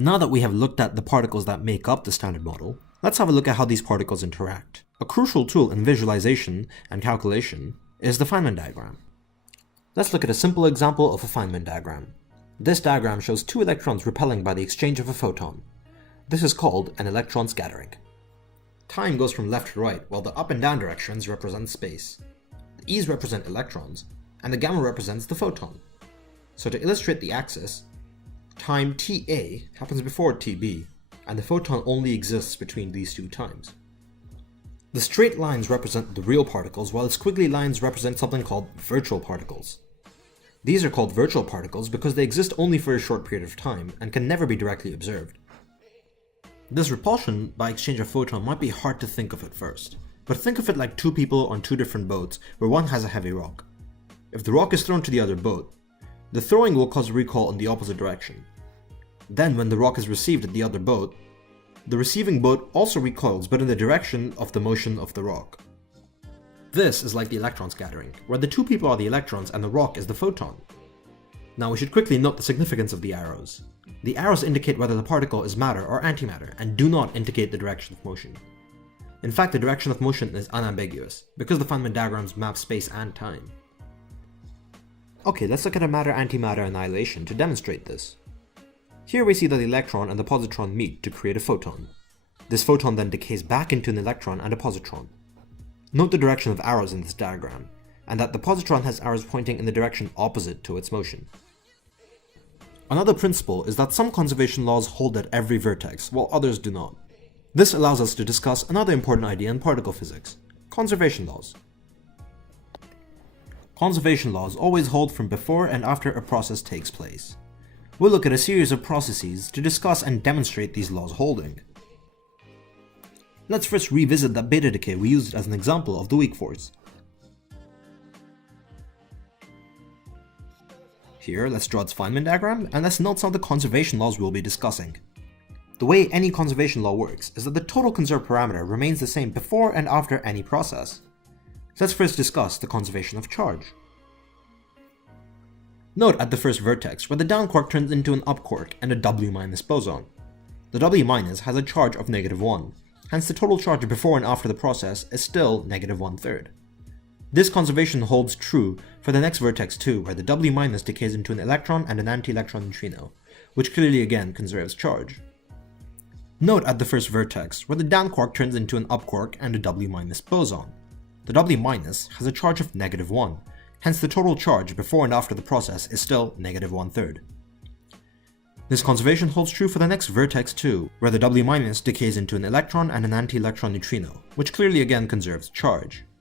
Now that we have looked at the particles that make up the standard model, let's have a look at how these particles interact. A crucial tool in visualization and calculation is the Feynman diagram. Let's look at a simple example of a Feynman diagram. This diagram shows two electrons repelling by the exchange of a photon. This is called an electron scattering. Time goes from left to right, while the up and down directions represent space. The e's represent electrons, and the gamma represents the photon. So to illustrate the axis, time Ta happens before Tb, and the photon only exists between these two times. The straight lines represent the real particles, while the squiggly lines represent something called virtual particles. These are called virtual particles because they exist only for a short period of time and can never be directly observed. This repulsion by exchange of photon might be hard to think of at first, but think of it like two people on two different boats where one has a heavy rock. If the rock is thrown to the other boat, the throwing will cause a recoil in the opposite direction. Then when the rock is received at the other boat, the receiving boat also recoils, but in the direction of the motion of the rock. This is like the electron scattering, where the two people are the electrons and the rock is the photon. Now we should quickly note the significance of the arrows. The arrows indicate whether the particle is matter or antimatter, and do not indicate the direction of motion. In fact, the direction of motion is unambiguous, because the Feynman diagrams map space and time. Okay, let's look at a matter-antimatter annihilation to demonstrate this. Here we see that the electron and the positron meet to create a photon. This photon then decays back into an electron and a positron. Note the direction of arrows in this diagram, and that the positron has arrows pointing in the direction opposite to its motion. Another principle is that some conservation laws hold at every vertex, while others do not. This allows us to discuss another important idea in particle physics: conservation laws. Conservation laws always hold from before and after a process takes place. We'll look at a series of processes to discuss and demonstrate these laws holding. Let's first revisit that beta decay we used as an example of the weak force. Here, let's draw its Feynman diagram, and let's note some of the conservation laws we'll be discussing. The way any conservation law works is that the total conserved parameter remains the same before and after any process. Let's first discuss the conservation of charge. Note at the first vertex where the down quark turns into an up quark and a W- boson. The W- has a charge of -1, hence the total charge before and after the process is still -1/3. This conservation holds true for the next vertex too, where the W- decays into an electron and an anti-electron neutrino, which clearly again conserves charge. Note at the first vertex where the down quark turns into an up quark and a W- boson. The W- has a charge of -1, hence the total charge before and after the process is still -1/3. This conservation holds true for the next vertex too, where the W- decays into an electron and an anti-electron neutrino, which clearly again conserves charge.